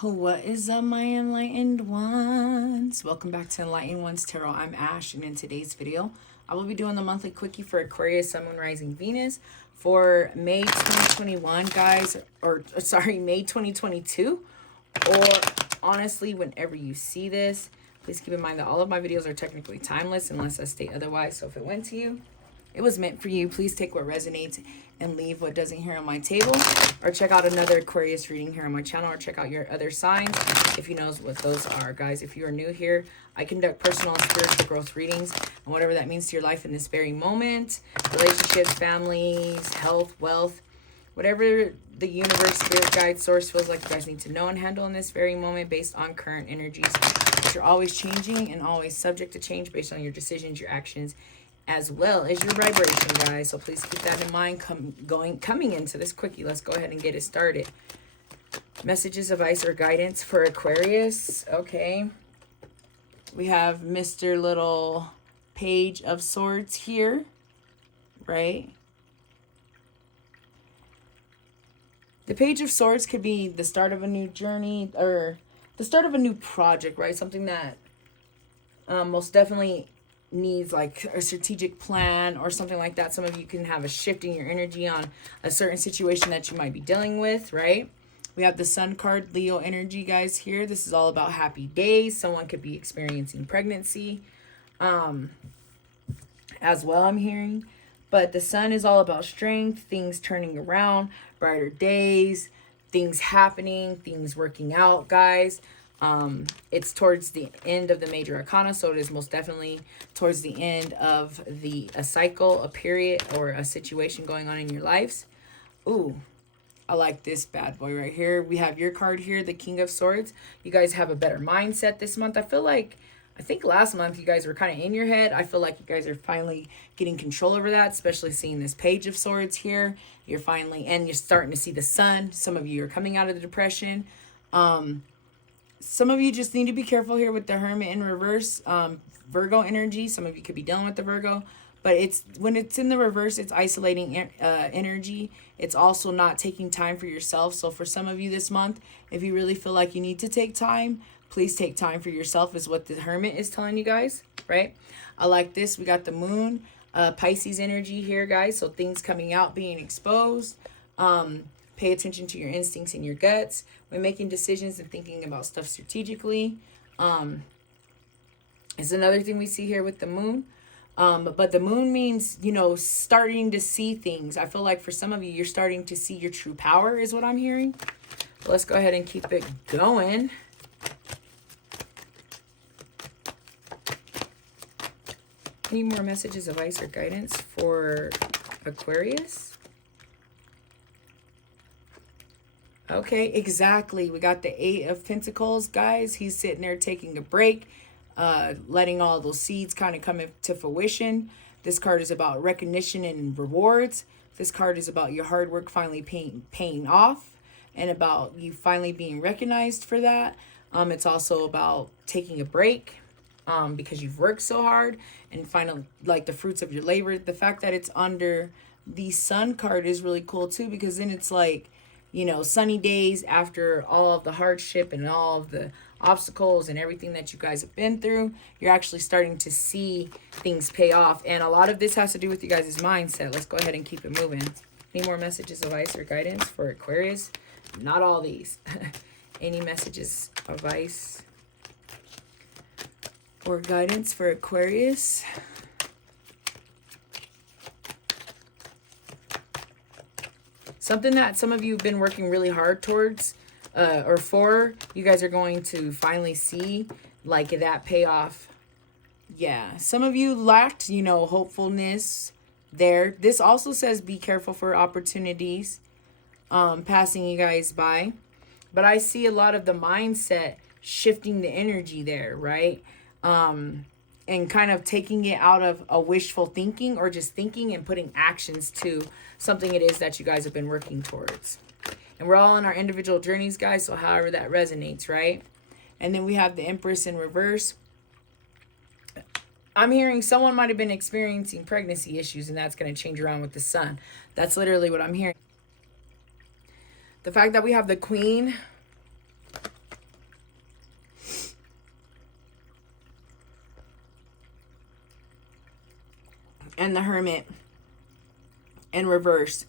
What is up, my enlightened ones? Welcome back to Enlightened Ones Tarot. I'm Ash, and in today's video, I will be doing the monthly quickie for Aquarius, Sun, Moon, Rising, Venus for May 2021, guys, or sorry, May 2022, or honestly, whenever you see this, please keep in mind that all of my videos are technically timeless unless I state otherwise. So if it went to you, it was meant for you. Please take what resonates and leave what doesn't here on my table, or check out another Aquarius reading here on my channel, or check out your other signs if you know what those are. Guys, if you are new here, I conduct personal and spiritual growth readings, and whatever that means to your life in this very moment, relationships, families, health, wealth, whatever the universe, spirit guide, source feels like you guys need to know and handle in this very moment based on current energies, which are always changing and always subject to change based on your decisions, your actions, as well as your vibration, guys. So please keep that in mind coming into this quickie. Let's go ahead and get it started. Messages of advice or guidance for Aquarius. Okay. We have Mr. Little Page of Swords here, right? The Page of Swords could be the start of a new journey or the start of a new project, right? Something that most definitely needs like a strategic plan or something like that. Some of you can have a shift in your energy on a certain situation that you might be dealing with, right? We have the Sun card, Leo energy, guys, here. This is all about happy days. Someone could be experiencing pregnancy as well, I'm hearing. But the Sun is all about strength, things turning around, brighter days, things happening, things working out, guys. It's towards the end of the major arcana, so it is most definitely towards the end of a cycle, a period, or a situation going on in your lives. Ooh, I like this bad boy right here. We have your card here, the King of Swords. You guys have a better mindset this month. I think last month you guys were kind of in your head. I feel like you guys are finally getting control over that, especially seeing this Page of Swords here. You're starting to see the Sun. Some of you are coming out of the depression. Some of you just need to be careful here with the Hermit in reverse, Virgo energy. Some of you could be dealing with the Virgo, but when it's in the reverse, it's isolating energy. It's also not taking time for yourself. So for some of you this month, if you really feel like you need to take time, please take time for yourself is what the Hermit is telling you guys, right? I like this. We got the Moon, Pisces energy here, guys. So things coming out, being exposed. Pay attention to your instincts and your guts when making decisions and thinking about stuff strategically. Is another thing we see here with the Moon. But the Moon means, starting to see things. I feel like for some of you, you're starting to see your true power is what I'm hearing. Let's go ahead and keep it going. Any more messages of advice or guidance for Aquarius? Okay, exactly. We got the Eight of Pentacles, guys. He's sitting there taking a break, letting all those seeds kind of come into fruition. This card is about recognition and rewards. This card is about your hard work finally paying off and about you finally being recognized for that. It's also about taking a break because you've worked so hard and finally like the fruits of your labor. The fact that it's under the Sun card is really cool too, because then it's like, sunny days after all of the hardship and all of the obstacles and everything that you guys have been through, you're actually starting to see things pay off. And a lot of this has to do with you guys' mindset. Let's go ahead and keep it moving. Any more messages of advice or guidance for Aquarius? Not all these. Any messages of advice or guidance for Aquarius? Something that some of you have been working really hard towards or for, you guys are going to finally see like that payoff. Yeah, some of you lacked, hopefulness there. This also says be careful for opportunities passing you guys by. But I see a lot of the mindset shifting the energy there, right? And kind of taking it out of a wishful thinking or just thinking and putting actions to something it is that you guys have been working towards. And we're all on our individual journeys, guys, so however that resonates, right? And then we have the Empress in reverse. I'm hearing someone might have been experiencing pregnancy issues, and that's going to change around with the Sun. That's literally what I'm hearing. The fact that we have the Queen and the Hermit in reverse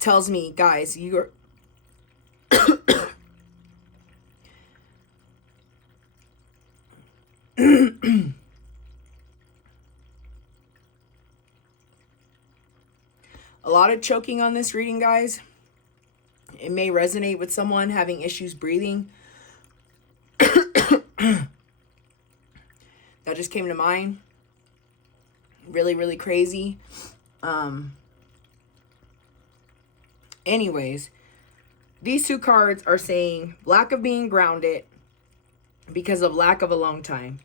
tells me, guys, you're a lot of choking on this reading, guys. It may resonate with someone having issues breathing. That just came to mind. Really, really crazy. Anyways, these two cards are saying lack of being grounded because of lack of alone time.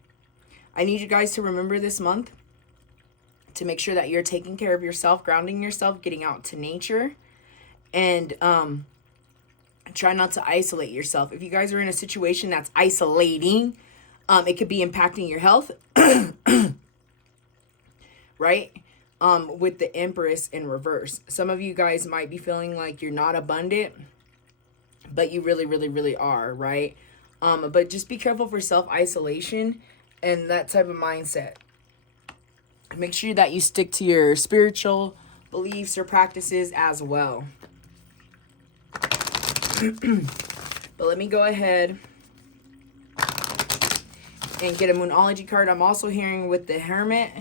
I need you guys to remember this month to make sure that you're taking care of yourself, grounding yourself, getting out to nature, and try not to isolate yourself. If you guys are in a situation that's isolating, it could be impacting your health, right? With the Empress in reverse. Some of you guys might be feeling like you're not abundant, but you really, really, really are, right? But just be careful for self-isolation and that type of mindset. Make sure that you stick to your spiritual beliefs or practices as well. But let me go ahead and get a Moonology card. I'm also hearing with the Hermit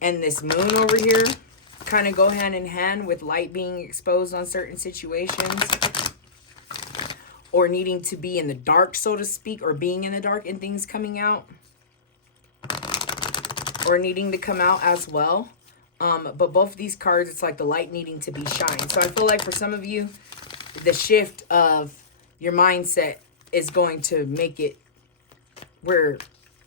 and this moon over here kind of go hand in hand with light being exposed on certain situations, or needing to be in the dark, so to speak, or being in the dark and things coming out, or needing to come out as well. But both of these cards, it's like the light needing to be shined. So I feel like for some of you, the shift of your mindset is going to make it where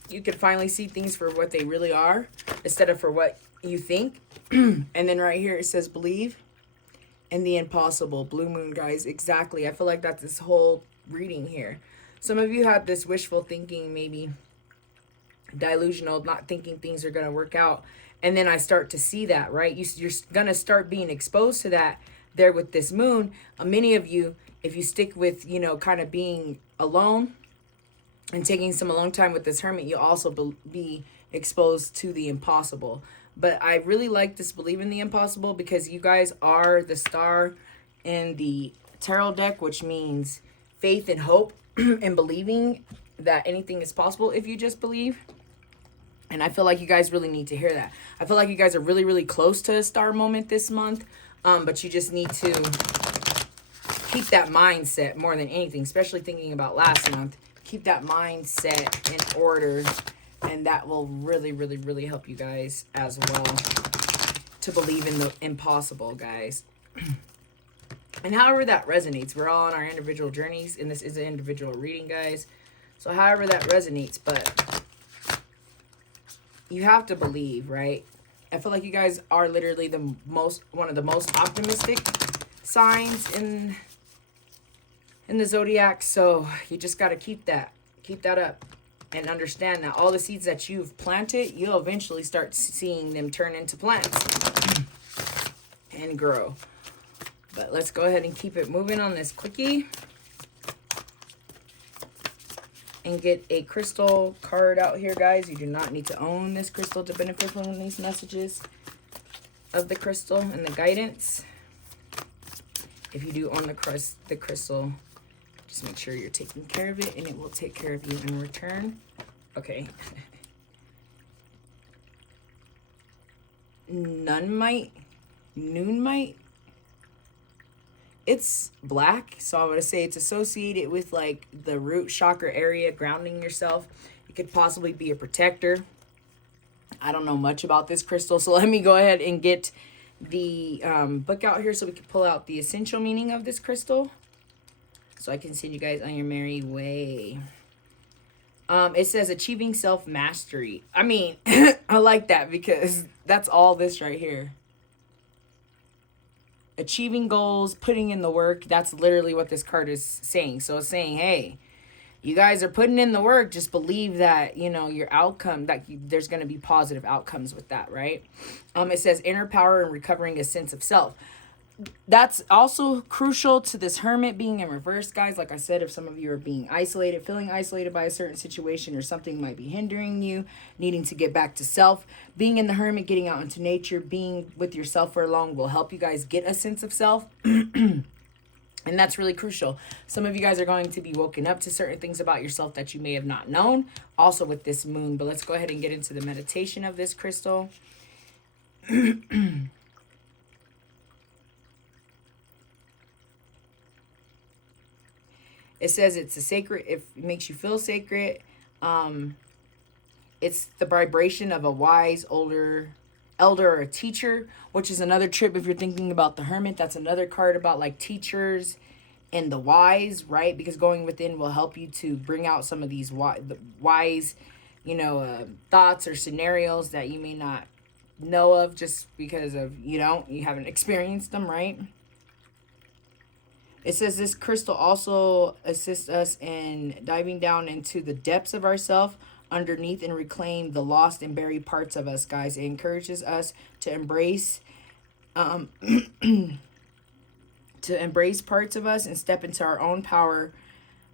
you can finally see things for what they really are instead of for what you think. And then right here it says believe in the impossible. Blue moon, guys. Exactly. I feel like that's this whole reading here. Some of you have this wishful thinking, maybe delusional, not thinking things are going to work out. And then I start to see that, right? You're going to start being exposed to that there with this moon. Many of you, if you stick with, you know, kind of being alone and taking some alone time with this Hermit, you'll also be exposed to the impossible. But I really like this believe in the impossible because you guys are the star in the tarot deck, which means faith and hope and believing that anything is possible if you just believe. And I feel like you guys really need to hear that. I feel like you guys are really, really close to a star moment this month. But you just need to keep that mindset more than anything, especially thinking about last month. Keep that mindset in order, and that will really, really, really help you guys as well to believe in the impossible, guys. And however that resonates, we're all on our individual journeys, and this is an individual reading, guys. So however that resonates, but you have to believe, right? I feel like you guys are literally one of the most optimistic signs in the zodiac. So you just got to keep that up and understand that all the seeds that you've planted, you'll eventually start seeing them turn into plants and grow. But let's go ahead and keep it moving on this quickie and get a crystal card out here, guys. You do not need to own this crystal to benefit from these messages of the crystal and the guidance. If you do own the crystal, just make sure you're taking care of it and it will take care of you in return. Okay. Noonmite. It's black, so I'm going to say it's associated with like the root chakra area, grounding yourself. It could possibly be a protector. I don't know much about this crystal, so let me go ahead and get the book out here so we can pull out the essential meaning of this crystal, so I can send you guys on your merry way. It says achieving self-mastery. I mean, I like that because that's all this right here. Achieving goals, putting in the work. That's literally what this card is saying. So it's saying, hey, you guys are putting in the work. Just believe that, you know, your outcome, there's going to be positive outcomes with that, right? It says inner power and recovering a sense of self. that's also crucial to this Hermit being in reverse, guys. Like I said, if some of you are being isolated, feeling isolated by a certain situation, or something might be hindering you, needing to get back to self, being in the Hermit, getting out into nature, being with yourself for long will help you guys get a sense of self. And that's really crucial. Some of you guys are going to be woken up to certain things about yourself that you may have not known, also with this moon. But let's go ahead and get into the meditation of this crystal. It says it's a sacred, it makes you feel sacred. It's the vibration of a wise elder or a teacher, which is another trip if you're thinking about the Hermit. That's another card about like teachers and the wise, right? Because going within will help you to bring out some of these wise, thoughts or scenarios that you may not know of just because of you haven't experienced them, right? It says this crystal also assists us in diving down into the depths of ourselves underneath and reclaim the lost and buried parts of us, guys. It encourages us to embrace to embrace parts of us and step into our own power,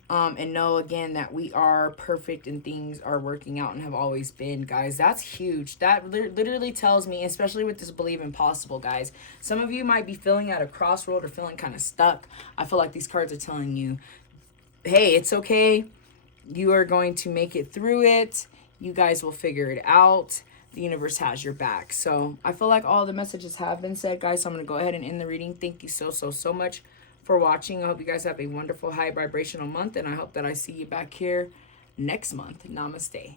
and know again that we are perfect and things are working out and have always been, guys. That's huge. That literally tells me, especially with this believe impossible, guys, some of you might be feeling at a crossroad or feeling kind of stuck. I feel like these cards are telling you, hey, it's okay. You are going to make it through it. You guys will figure it out. The universe has your back. So I feel like all the messages have been said, guys. So I'm going to go ahead and end the reading. Thank you so much for watching. I hope you guys have a wonderful high vibrational month. And I hope that I see you back here next month. Namaste.